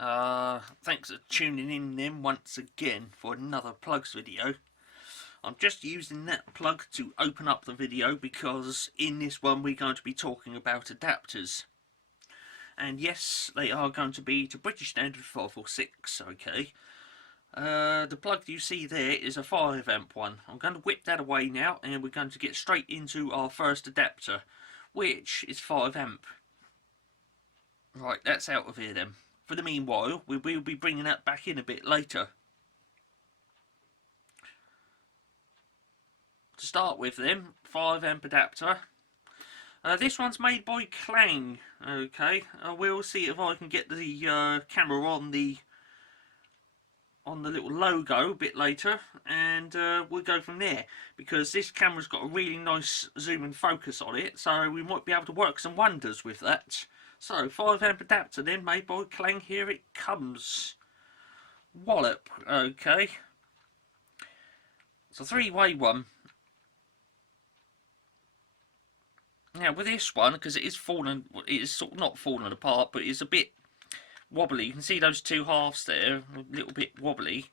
Thanks for tuning in then once again for another plugs video. I'm just using that plug to open up the video because in this one we're going to be talking about adapters. And yes, they are going to be to British Standard 546, okay. The plug you see there is a 5 amp one. I'm going to whip that away now and we're going to get straight into our first adapter, which is 5 amp. Right, that's out of here then. For the meanwhile, we will be bringing that back in a bit later. To start with then, 5 amp adapter. This one's made by Clang, okay. We'll see if I can get the camera on the little logo a bit later, and we'll go from there, because this camera's got a really nice zoom and focus on it, so we might be able to work some wonders with that. So 5 amp adapter then, made by Clang. Here it comes. Wallop. Okay, it's a 3-way one. Now with this one, because it is sort of not falling apart, but it's a bit wobbly. You can see those two halves there, a little bit wobbly.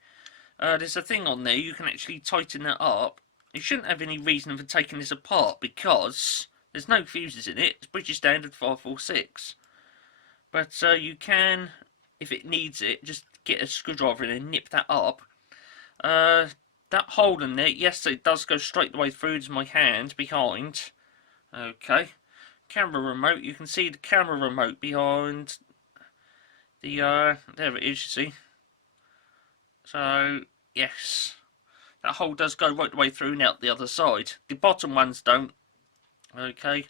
There's a thing on there, you can actually tighten that up. You shouldn't have any reason for taking this apart because there's no fuses in it. It's British Standard 546. But you can, if it needs it, just get a screwdriver and nip that up. That hole in there, yes, it does go straight the way through. There's my hand behind. Okay. Camera remote, you can see the camera remote behind the, there it is, you see. So, yes. That hole does go right the way through and out the other side. The bottom ones don't. Okay.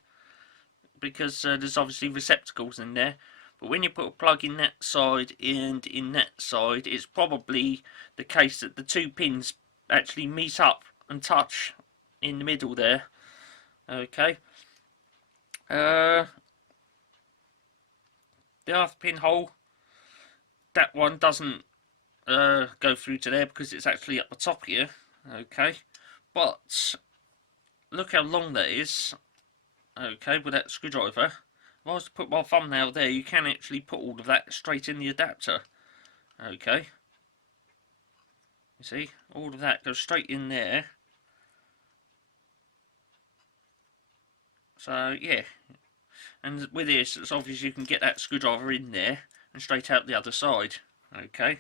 Because there's obviously receptacles in there. But when you put a plug in that side and in that side, it's probably the case that the two pins actually meet up and touch in the middle there. Okay. The other pinhole, that one doesn't go through to there because it's actually up the top here. Okay. But look how long that is. Okay, with that screwdriver. If I was to put my thumbnail there, you can actually put all of that straight in the adapter. Okay. You see, all of that goes straight in there. So, yeah. And with this, it's obvious you can get that screwdriver in there and straight out the other side. Okay.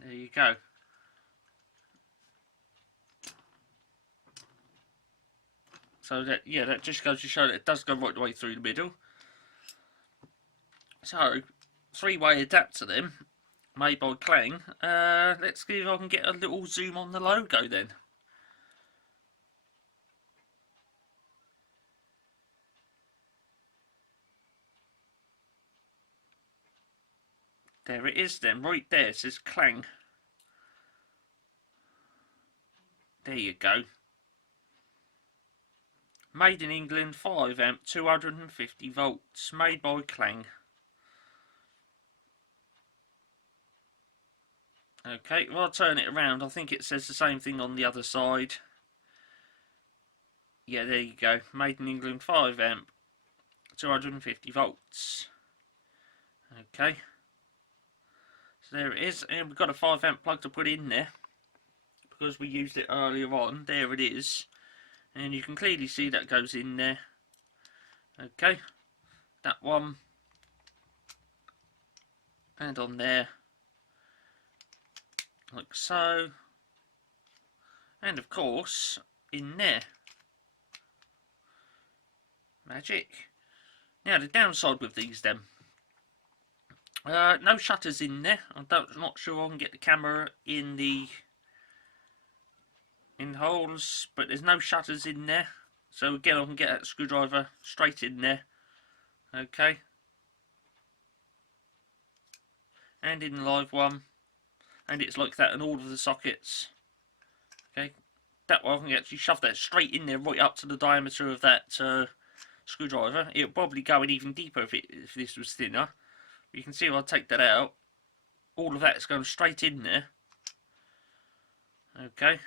There you go. So that, yeah, that just goes to show that it does go right the way through the middle. So, 3-way adapter then, made by Clang. Let's see if I can get a little zoom on the logo then. There it is then, right there, it says Clang. There you go. Made in England, 5 amp, 250 volts, made by Clang. Okay, if I turn it around, I think it says the same thing on the other side. Yeah, there you go. Made in England, 5 amp, 250 volts. Okay. So there it is, and we've got a 5 amp plug to put in there because we used it earlier on. There it is. And you can clearly see that goes in there. Okay, that one, and on there, like so, and of course in there. Magic. Now the downside with these then, no shutters in there. I'm not sure I can get the camera in the holes, but there's no shutters in there, so again I can get that screwdriver straight in there. Okay, and in the live one, and it's like that in all of the sockets. Okay, that one I can actually shove that straight in there, right up to the diameter of that screwdriver. It'll probably go in even deeper if this was thinner. You can see if I take that out, all of that's going straight in there. Okay.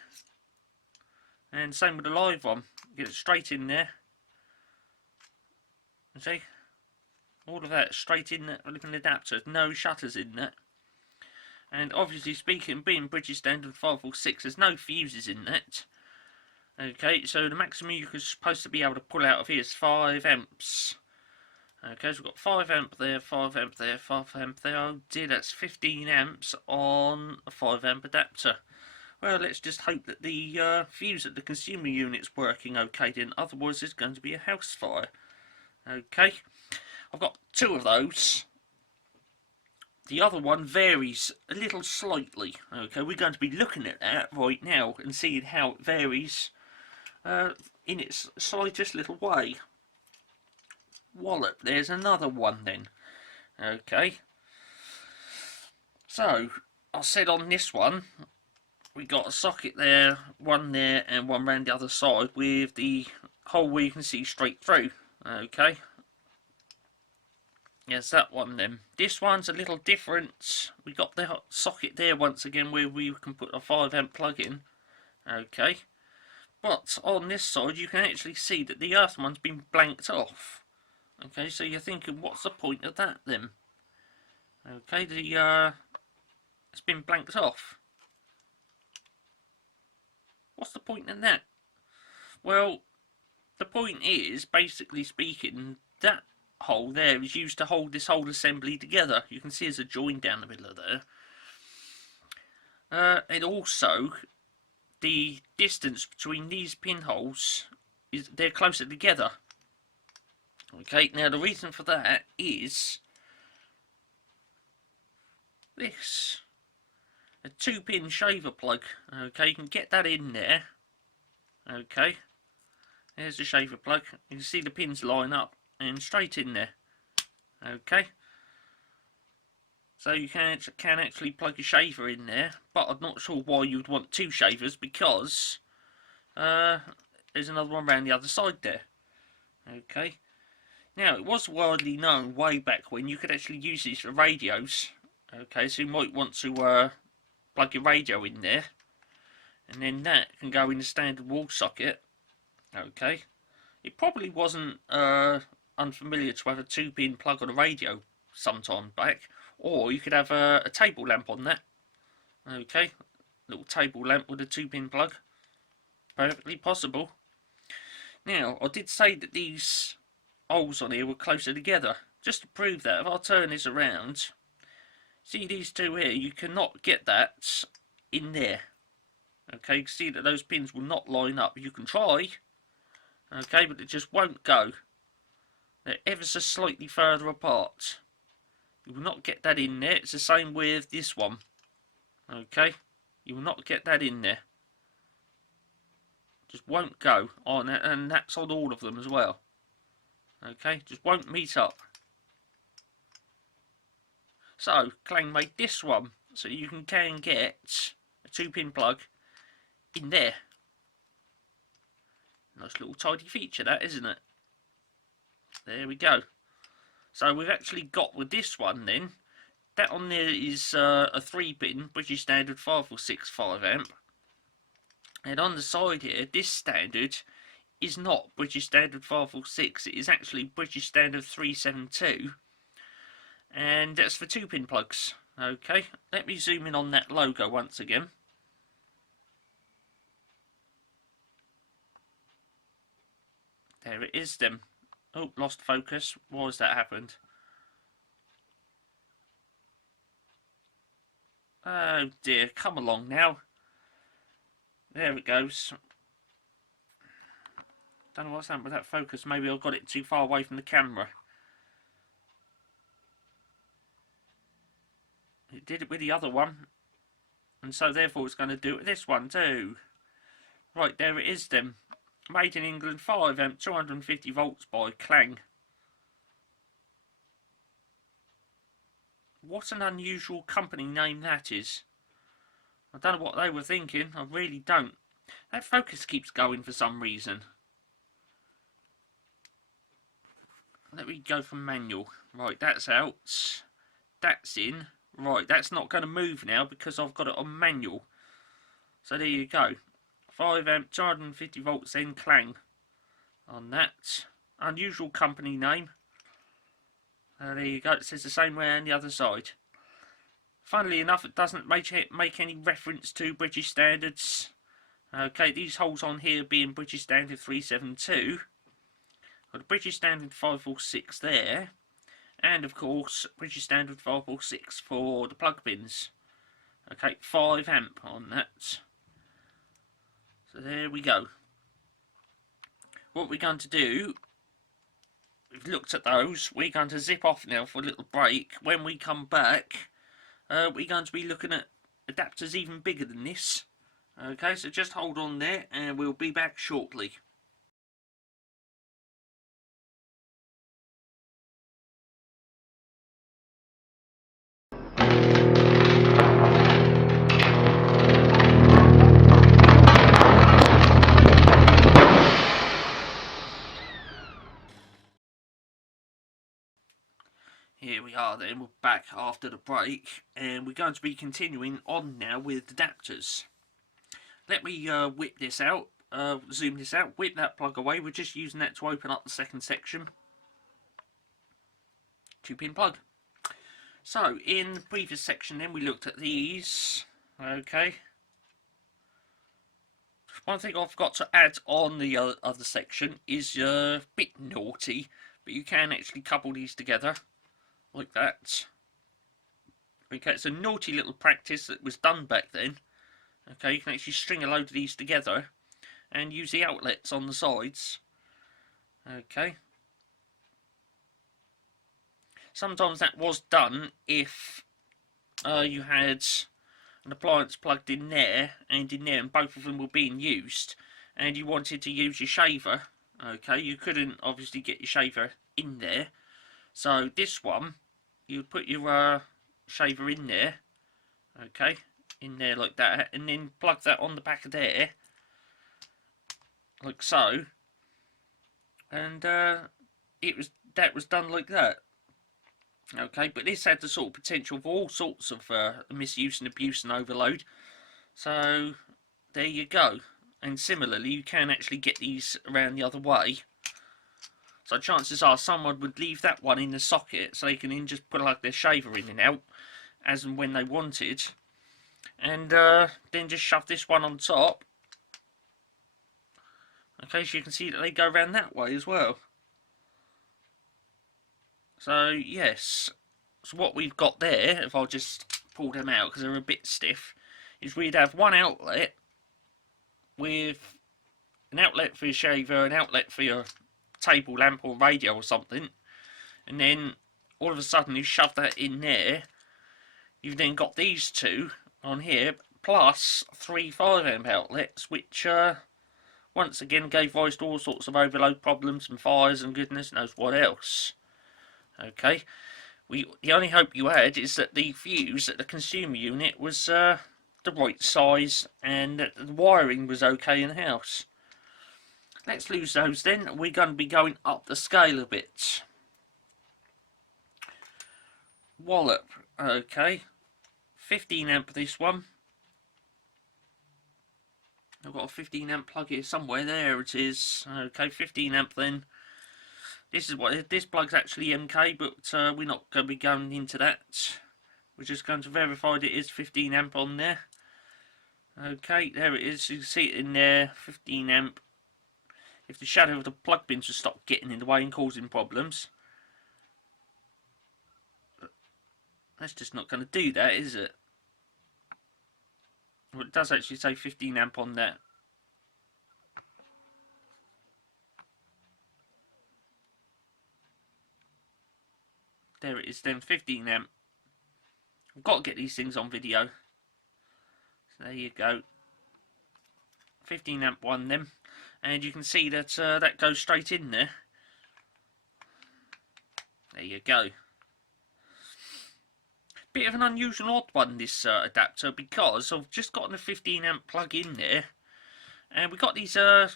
And same with the live one. Get it straight in there. See? All of that straight in that looking adapter. No shutters in that. And obviously speaking, being British Standard 546, there's no fuses in that. Okay, so the maximum you're supposed to be able to pull out of here is 5 amps. Okay, so we've got 5 amp there, 5 amp there, 5 amp there. Oh dear, that's 15 amps on a 5 amp adapter. Well, let's just hope that the fuse at the consumer unit's working okay then, otherwise there's going to be a house fire. Okay, I've got 2 of those. The other one varies a little slightly. Okay, we're going to be looking at that right now and seeing how it varies in its slightest little way. Wallop, there's another one then. Okay, so I said on this one we got a socket there, one there and one round the other side with the hole where you can see straight through. Okay, yes, that one then. This one's a little different. We got the socket there once again where we can put a 5 amp plug in. Okay, but on this side you can actually see that the earth one's been blanked off. Okay, so you're thinking, what's the point of that then? Okay, it's been blanked off. What's the point in that? Well, the point is, basically speaking, that hole there is used to hold this whole assembly together. You can see there's a join down the middle of there. And also, the distance between these pinholes they're closer together. Okay, now the reason for that is this. A 2-pin shaver plug. Okay, you can get that in there. Okay, there's the shaver plug. You can see the pins line up and straight in there. Okay, so you can actually plug a shaver in there, but I'm not sure why you'd want 2 shavers because there's another one around the other side there. Okay. Now, it was widely known way back when you could actually use these for radios. Okay, so you might want to plug your radio in there. And then that can go in the standard wall socket. Okay. It probably wasn't unfamiliar to have a 2-pin plug on a radio sometime back. Or you could have a table lamp on that. Okay. Little table lamp with a 2-pin plug. Perfectly possible. Now, I did say that these holes on here were closer together. Just to prove that, if I turn this around, see these 2 here, you cannot get that in there. Okay, you can see that those pins will not line up. You can try, okay, but it just won't go. They're ever so slightly further apart. You will not get that in there. It's the same with this one. Okay, you will not get that in there. Just won't go on, and that's on all of them as well. Okay, just won't meet up. So, Clang made this one, so you can get a 2-pin plug in there. Nice little tidy feature that, isn't it? There we go. So we've actually got with this one then, that on there is a 3-pin British Standard 546 5 amp. And on the side here, this standard is not British Standard 546, it is actually British Standard 372. And that's for 2-pin plugs. Okay, let me zoom in on that logo once again. There it is then. Oh, lost focus. Why has that happened? Oh dear, come along now. There it goes. Don't know what's happened with that focus. Maybe I got it too far away from the camera. It did it with the other one. And so therefore it's going to do it with this one too. Right, there it is then. Made in England, 5 amp, 250 volts by Clang. What an unusual company name that is. I don't know what they were thinking. I really don't. That focus keeps going for some reason. Let me go for manual. Right, that's out. That's in. Right, that's not going to move now because I've got it on manual. So there you go. 5 amp, 250 volts then Clang. On that. Unusual company name. There you go, it says the same way on the other side. Funnily enough, it doesn't make any reference to British standards. Okay, these holes on here being British Standard 372. Got the British Standard 546 there. And of course, British Standard 546 for the plug pins. Okay, 5 amp on that. So there we go. What we're going to do, we've looked at those. We're going to zip off now for a little break. When we come back, we're going to be looking at adapters even bigger than this. Okay, so just hold on there and we'll be back shortly. Here we are then, we're back after the break, and we're going to be continuing on now with adapters. Let me whip this out, zoom this out, whip that plug away. We're just using that to open up the second section. 2-pin plug. So, in the previous section then, we looked at these. Okay. One thing I forgot to add on the other section is a bit naughty, but you can actually couple these together. Like that. Okay, it's a naughty little practice that was done back then. Okay, you can actually string a load of these together and use the outlets on the sides. Okay. Sometimes that was done if you had an appliance plugged in there and in there, and both of them were being used, and you wanted to use your shaver. Okay, you couldn't obviously get your shaver in there. So this one, you would put your shaver in there, okay, in there like that, and then plug that on the back of there, like so, and that was done like that. Okay, but this had the sort of potential for all sorts of misuse and abuse and overload. So there you go. And similarly, you can actually get these around the other way. So chances are someone would leave that one in the socket so they can then just put like their shaver in and out as and when they wanted, and then just shove this one on top. Okay, so you can see that they go around that way as well. So yes, so what we've got there, if I'll just pull them out because they're a bit stiff, is we'd have one outlet with an outlet for your shaver, an outlet for your table lamp or radio or something, and then all of a sudden you shove that in there. You've then got these two on here, plus 3 5-amp outlets, which once again gave rise to all sorts of overload problems and fires and goodness knows what else. Okay, the only hope you had is that the fuse at the consumer unit was the right size and that the wiring was okay in the house. Let's lose those then. We're going to be going up the scale a bit. Wallop, okay, 15 amp this one. I've got a 15 amp plug here somewhere. There it is. Okay, 15 amp then. This is what this plug's actually MK, but we're not going to be going into that. We're just going to verify that it is 15 amp on there. Okay, there it is. You can see it in there. 15 amp. If the shadow of the plug pins would stop getting in the way and causing problems. That's just not going to do that, is it? Well, it does actually say 15 amp on there. There it is then, 15 amp. I've got to get these things on video. So there you go. 15 amp one then. And you can see that that goes straight in there. There you go. Bit of an unusual odd one, this adapter, because I've just gotten a 15 amp plug in there. And we've got these adapters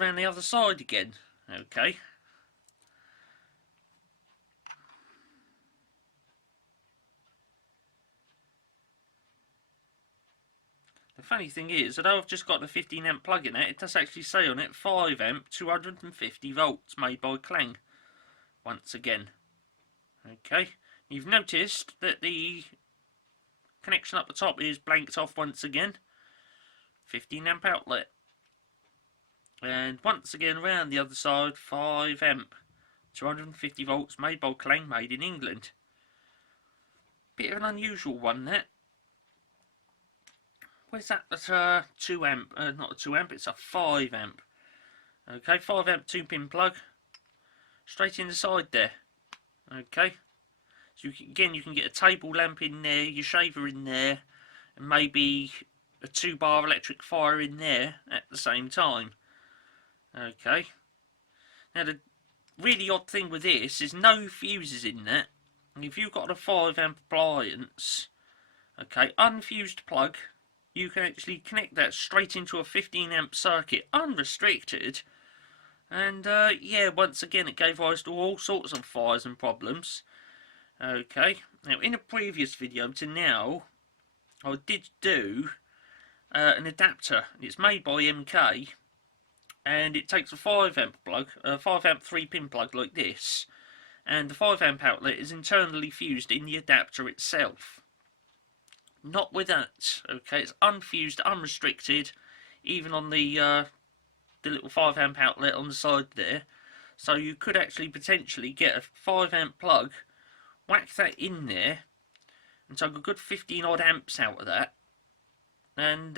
around the other side again. Okay. The funny thing is, although I've just got the 15 amp plug in it does actually say on it 5 amp 250 volts made by Clang, once again. Okay, you've noticed that the connection up the top is blanked off once again. 15 amp outlet. And once again around the other side, 5 amp. 250 volts, made by Clang, made in England. Bit of an unusual one, that. Where's that? That's a 2 amp. Not a 2 amp, it's a 5 amp. Okay, 5 amp 2-pin plug. Straight in the side there. Okay. So again, you can get a table lamp in there, your shaver in there, and maybe a 2-bar electric fire in there at the same time. Okay. Now the really odd thing with this is no fuses in that. And if you've got a 5 amp appliance, okay, unfused plug, you can actually connect that straight into a 15 amp circuit unrestricted. And yeah, once again it gave rise to all sorts of fires and problems. Okay, now in a previous video to now, I did do an adapter. It's made by MK, and it takes a 5 amp plug, a 5 amp 3-pin plug like this, and the 5 amp outlet is internally fused in the adapter itself. Not with that. Okay, it's unfused, unrestricted, even on the little 5 amp outlet on the side there. So you could actually potentially get a 5 amp plug, whack that in there, and take a good 15 odd amps out of that, and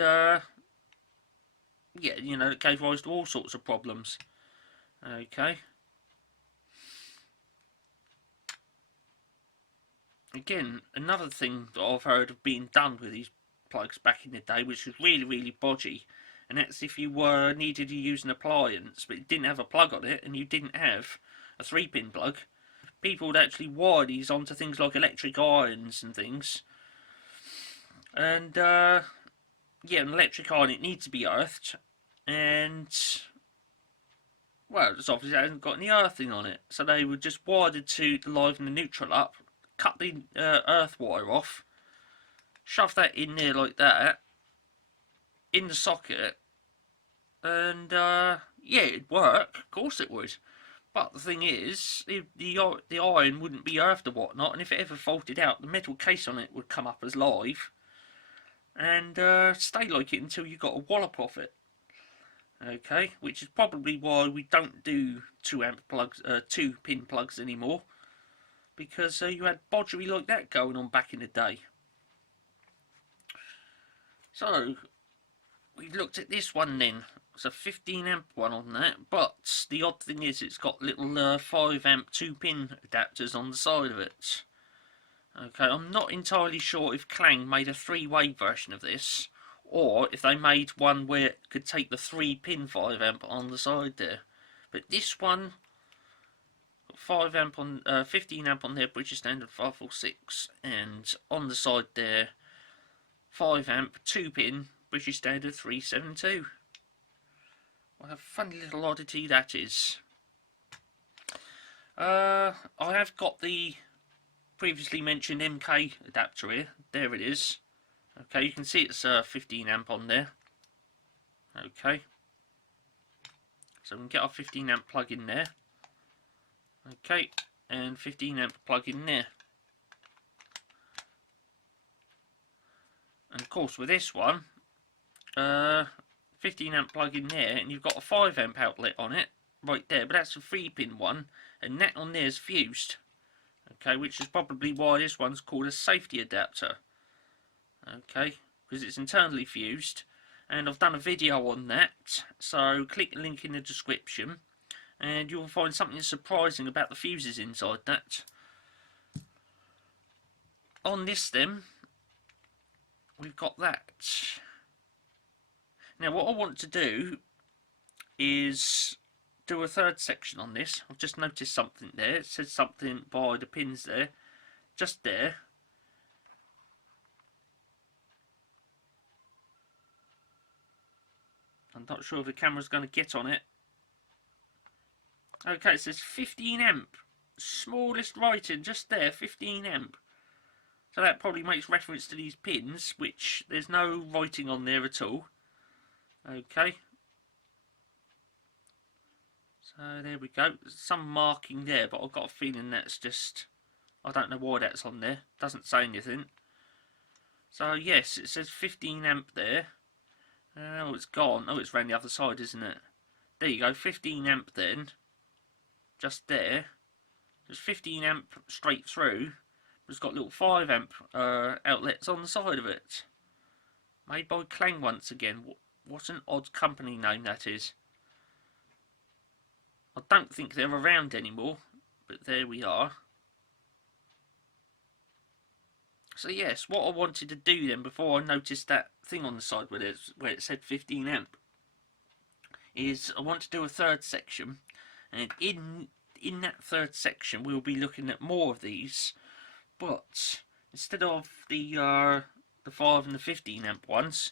yeah, you know, it gave rise to all sorts of problems. Okay. Again, another thing that I've heard of being done with these plugs back in the day, which was really bodgy, and that's if you needed to use an appliance but it didn't have a plug on it and you didn't have a 3-pin plug, people would actually wire these onto things like electric irons and things. And yeah, an electric iron, it needs to be earthed, and well, it's obviously it hasn't got any earthing on it, so they would just wire the two, the live and the neutral up, cut the earth wire off, shove that in there like that, in the socket, and yeah, it'd work, of course it would. But the thing is, the iron wouldn't be earthed or whatnot, and if it ever faulted out, the metal case on it would come up as live, and stay like it until you got a wallop off it. Okay, which is probably why we don't do 2 amp plugs, 2-pin plugs anymore, because you had bodgery like that going on back in the day. So we've looked at this one then. It's a 15 amp one on that, but the odd thing is it's got little 5 amp 2-pin adapters on the side of it. Okay, I'm not entirely sure if Clang made a 3-way version of this, or if they made one where it could take the 3-pin 5 amp on the side there. But this one, 5 amp on 15 amp on there, British Standard 546, and on the side there, 5 amp 2-pin British Standard 372. What a funny little oddity that is. I have got the previously mentioned MK adapter here. There it is. Okay, you can see it's 15 amp on there. Okay. So we can get our 15 amp plug in there. Okay, and 15 amp plug in there. And of course with this one, 15 amp plug in there, and you've got a 5 amp outlet on it right there, but that's a 3-pin one, and that on there is fused. Okay, which is probably why this one's called a safety adapter. Okay, because it's internally fused, and I've done a video on that, so click the link in the description and you'll find something surprising about the fuses inside that. On this then, we've got that. Now what I want to do is do a third section on this. I've just noticed something there. It says something by the pins there, just there. I'm not sure if the camera's going to get on it. Okay, it says 15 amp. Smallest writing just there, 15 amp. So that probably makes reference to these pins, which there's no writing on there at all. Okay. So So there we go. Some marking there, but I've got a feeling that's just, I don't know why that's on there. Doesn't say anything. So yes, it says 15 amp there. Oh, it's gone. Oh, it's round the other side, isn't it? There you go, 15 amp then. Just there. There's 15 amp straight through. It's got little 5 amp outlets on the side of it. Made by Clang once again. What an odd company name that is. I don't think they're around anymore, but there we are. So yes, what I wanted to do then, before I noticed that thing on the side where it said 15 amp, is I want to do a third section, and in that third section we'll be looking at more of these, but instead of the 5 and the 15 amp ones,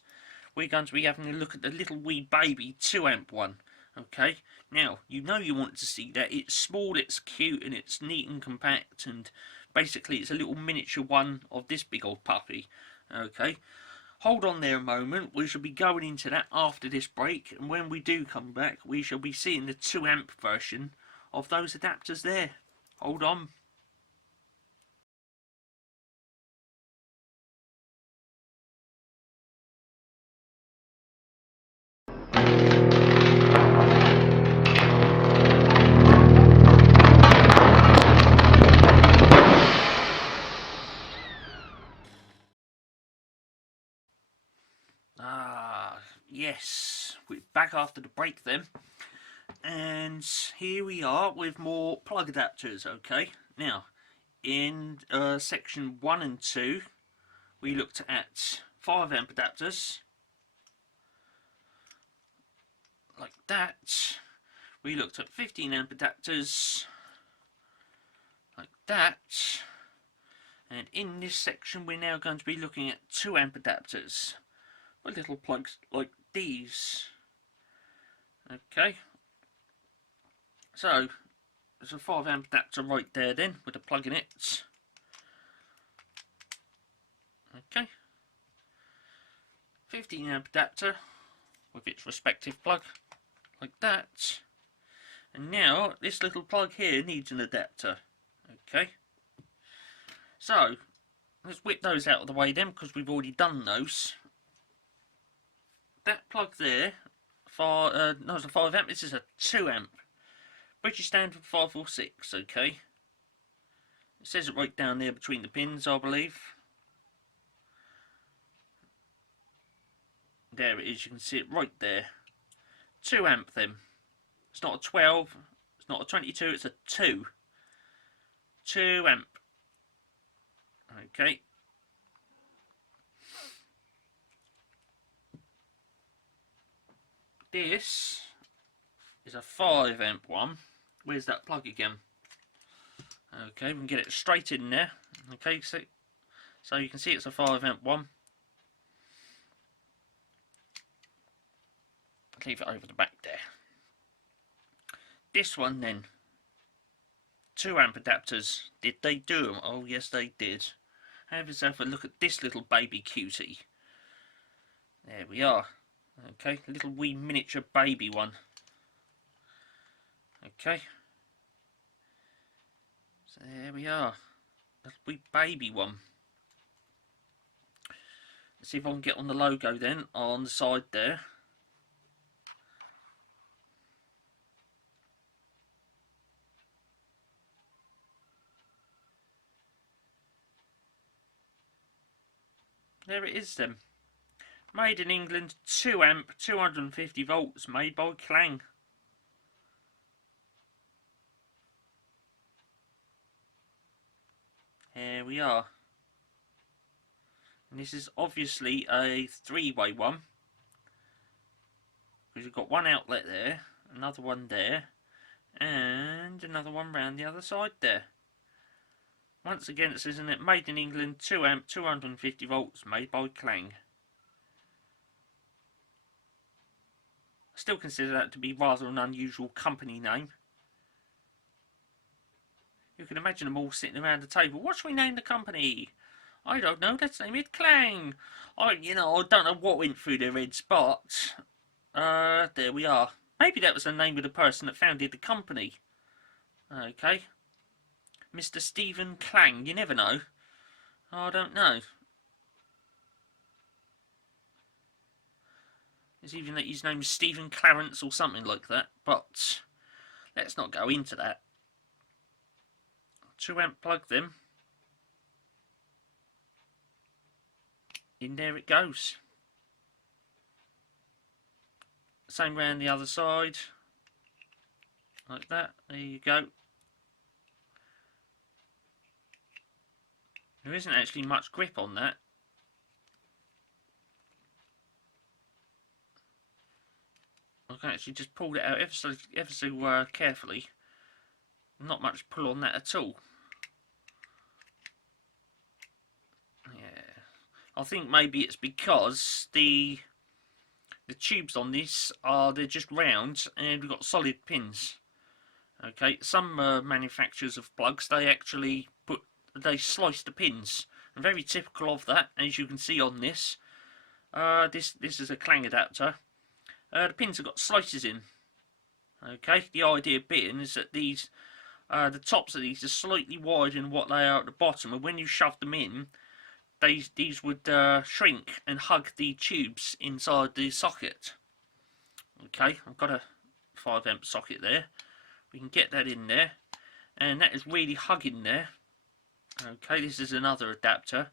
we're going to be having a look at the little wee baby 2 amp one. Okay, now you want to see that. It's small, it's cute, and it's neat and compact, and basically it's a little miniature one of this big old puppy. Okay, hold on there a moment, we shall be going into that after this break, and when we do come back we shall be seeing the 2 amp version of those adapters there. Hold on. Yes, we're back after the break then, and here we are with more plug adapters. Okay, now in section 1 and 2 we looked at 5 amp adapters like that. We looked at 15 amp adapters like that, and in this section we're now going to be looking at 2 amp adapters with little plugs like these. Okay, so there's a 5 amp adapter right there then with a plug in it. Okay, 15 amp adapter with its respective plug like that. And now this little plug here needs an adapter. Okay, so let's whip those out of the way then, because we've already done those. That plug there, no, it's a 5 amp, this is a 2 amp. British standard 546, okay. It says it right down there between the pins, I believe. There it is, you can see it right there. 2 amp then. It's not a 12, it's not a 22, it's a 2. 2 amp. Okay. This is a 5 amp one. Where's that plug again? Okay, we can get it straight in there. Okay, so you can see it's a 5 amp one. Leave it over the back there. This one then, 2 amp adapters. Did they do them? Oh yes they did. Have yourself a look at this little baby cutie. There we are. Okay, little wee miniature baby one. Okay, so there we are, little wee baby one. Let's see if I can get on the logo then on the side there. There it is then. Made in England, 2 amp, 250 volts, made by Clang. Here we are. And this is obviously a 3-way one, because you've got one outlet there, another one there, and another one round the other side there. Once again it says in it, made in England, 2 amp, 250 volts, made by Clang. I still consider that to be rather an unusual company name. You can imagine them all sitting around the table. What should we name the company? I don't know, let's name it Clang. I don't know what went through their heads, but there we are. Maybe that was the name of the person that founded the company. Okay. Mr. Stephen Clang, you never know. I don't know. It's even that his name is Stephen Clarence or something like that, but let's not go into that. 2 amp plug them. In there it goes. Same round the other side. Like that. There you go. There isn't actually much grip on that. I can actually just pull it out ever so carefully. Not much pull on that at all. Yeah. I think maybe it's because the tubes on this they're just round and we've got solid pins. Okay, some manufacturers of plugs, they slice the pins. And very typical of that, as you can see on this. This is a Clang adapter. The pins have got slices in. Okay, the idea being is that these, the tops of these are slightly wider than what they are at the bottom, and when you shove them in, these would shrink and hug the tubes inside the socket. Okay, I've got a 5 amp socket there. We can get that in there, and that is really hugging there. Okay, this is another adapter.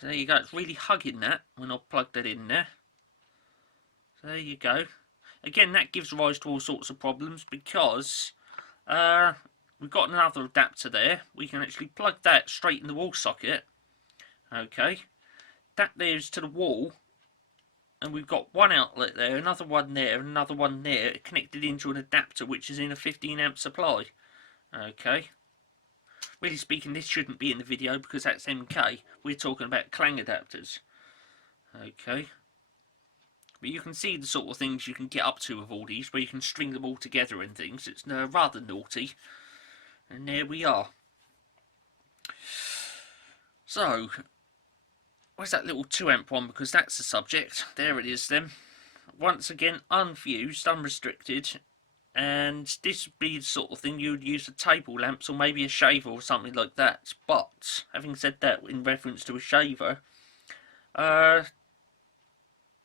So there you go, it's really hugging that when I plug that in there. So there you go. Again, that gives rise to all sorts of problems because we've got another adapter there. We can actually plug that straight in the wall socket. Okay, that there is to the wall, and we've got one outlet there, another one there, another one there, connected into an adapter which is in a 15 amp supply. Okay. Really speaking, this shouldn't be in the video because that's MK. We're talking about Clang adapters. Okay. But you can see the sort of things you can get up to with all these, where you can string them all together and things. It's rather naughty. And there we are. So, where's that little 2 amp one? Because that's the subject. There it is then. Once again, unfused, unrestricted. And this would be the sort of thing you would use for table lamps or maybe a shaver or something like that. But, having said that, in reference to a shaver,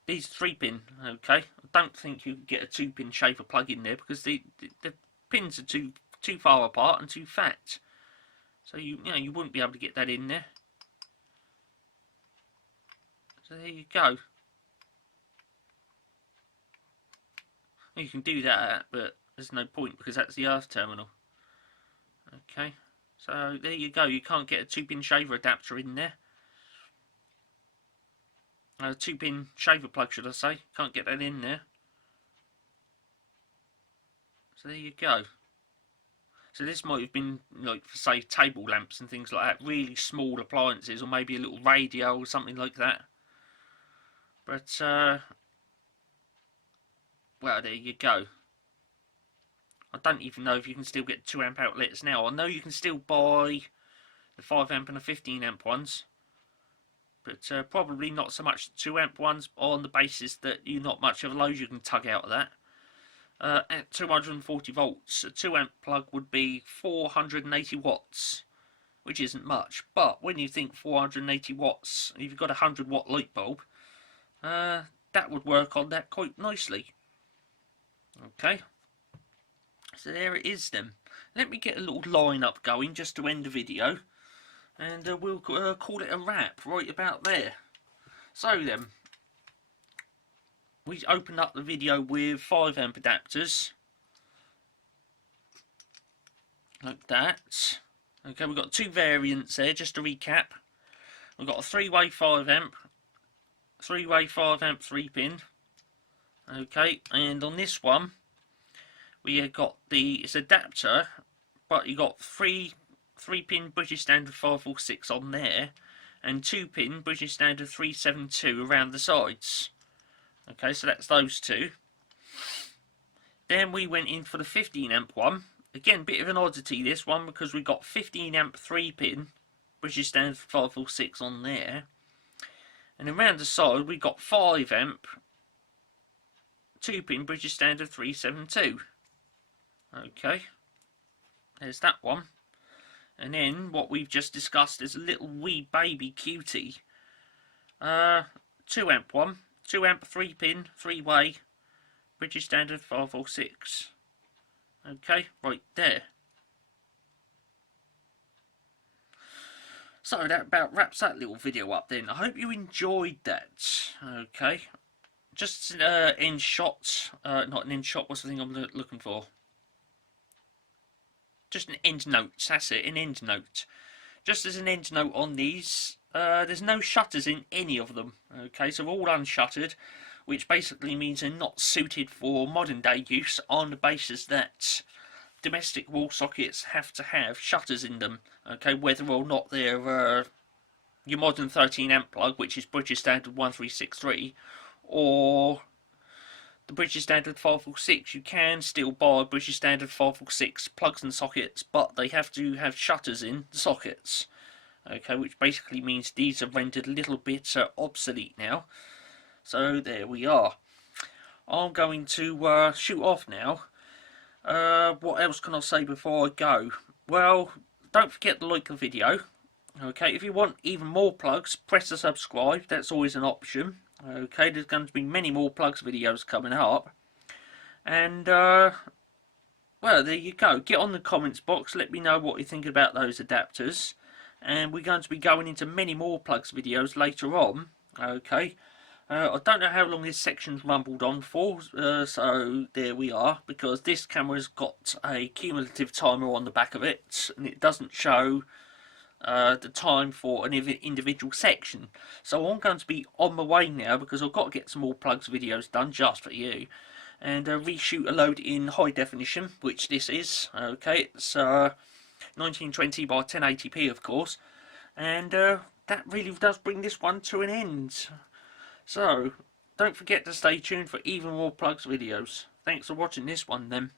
these 3-pin, okay? I don't think you can get a 2-pin shaver plug in there because the pins are too far apart and too fat. So you wouldn't be able to get that in there. So there you go. You can do that, but there's no point because that's the earth terminal. Okay, so there you go. You can't get a 2-pin shaver adapter in there. A 2-pin shaver plug, should I say. Can't get that in there. So there you go. So this might have been, like, for say, table lamps and things like that. Really small appliances, or maybe a little radio or something like that. But, well, there you go. I don't even know if you can still get 2 amp outlets now. I know you can still buy the 5 amp and the 15 amp ones. But probably not so much the 2 amp ones, on the basis that you're not much of a load you can tug out of that. At 240 volts, a 2 amp plug would be 480 watts, which isn't much. But when you think 480 watts, if you've got a 100 watt light bulb, that would work on that quite nicely. Okay, so there it is then. Let me get a little line up going just to end the video. And we'll call it a wrap right about there. So then, we opened up the video with 5 amp adapters. Like that. Okay, we've got 2 variants there, just to recap. We've got a 3-way 5 amp, 3-way 5 amp 3-pin. Okay, and on this one, we have got it's adapter, but you got 3-pin British Standard 546 on there, and 2-pin British Standard 372 around the sides. Okay, so that's those 2. Then we went in for the 15 amp one. Again, bit of an oddity this one, because we got 15 amp 3-pin British Standard 546 on there. And around the side we got 5 amp 2-pin British Standard 372. Okay, there's that one. And then what we've just discussed is a little wee baby cutie. 2 amp one, 2 amp 3-pin, 3-way, British Standard 546. Okay, right there. So that about wraps that little video up then. I hope you enjoyed that. Okay. Just an end shot. Not an end shot, what's the thing I'm looking for? Just an end note, that's it, an end note. Just as an end note on these, there's no shutters in any of them. Okay, so they're all unshuttered, which basically means they're not suited for modern day use on the basis that domestic wall sockets have to have shutters in them. Okay, whether or not they're your modern 13 amp plug, which is British Standard 1363, or the British Standard 546, you can still buy British Standard 546 plugs and sockets, but they have to have shutters in the sockets. Okay, which basically means these are rendered a little bit obsolete now. So there we are. I'm going to shoot off now. What else can I say before I go? Well, don't forget to like the video. Okay, if you want even more plugs, press the subscribe. That's always an option. Okay, there's going to be many more plugs videos coming up. And, well, there you go. Get on the comments box. Let me know what you think about those adapters. And we're going to be going into many more plugs videos later on. Okay. I don't know how long this section's rumbled on for, so there we are, because this camera's got a cumulative timer on the back of it, and it doesn't show the time for an individual section. So I'm going to be on my way now, because I've got to get some more plugs videos done just for you, and reshoot a load in high definition, which this is. Okay, it's 1920 by 1080p, of course, and that really does bring this one to an end. So, don't forget to stay tuned for even more plugs videos. Thanks for watching this one then.